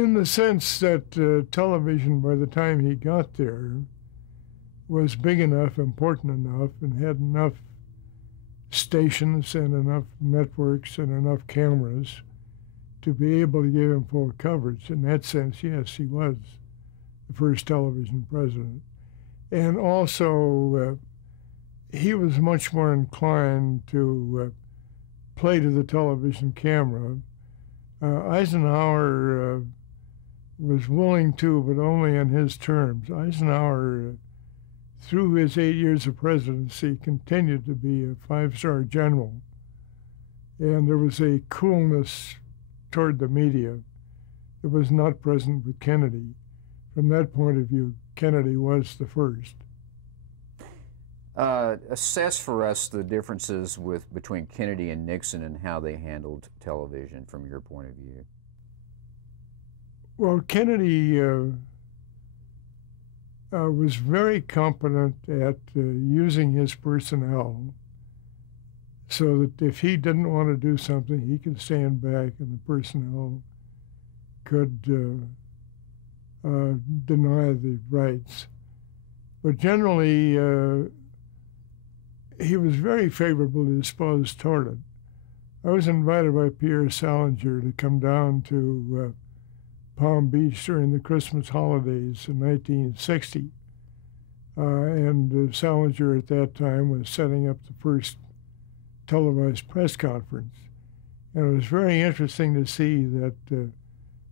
in the sense that television, by the time he got there, was big enough, important enough, and had enough stations and enough networks and enough cameras to be able to give him full coverage. In that sense, yes, he was the first television president. And also, he was much more inclined to play to the television camera. Eisenhower was willing to, but only on his terms. Eisenhower, through his 8 years of presidency, continued to be a five-star general. And there was a coolness toward the media that was not present with Kennedy. From that point of view, Kennedy was the first. Assess for us the differences between Kennedy and Nixon and how they handled television from your point of view. Well, Kennedy was very competent at using his personnel so that if he didn't want to do something, he could stand back and the personnel could deny the rights. But generally, he was very favorably disposed toward it. I was invited by Pierre Salinger to come down to Palm Beach during the Christmas holidays in 1960. And Salinger at that time was setting up the first televised press conference. And it was very interesting to see that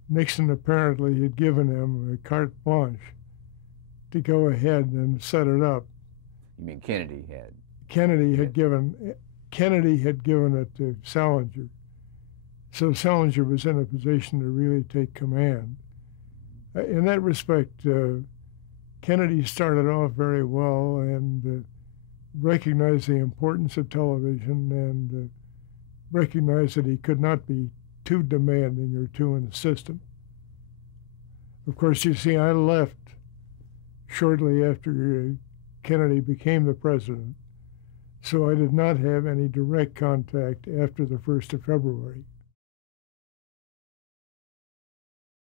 Nixon apparently had given him a carte blanche to go ahead and set it up. You mean Kennedy had? Kennedy had given it to Salinger. So Salinger was in a position to really take command. In that respect, Kennedy started off very well and recognized the importance of television and recognized that he could not be too demanding or too insistent. Of course, you see, I left shortly after Kennedy became the president, so I did not have any direct contact after the 1st of February.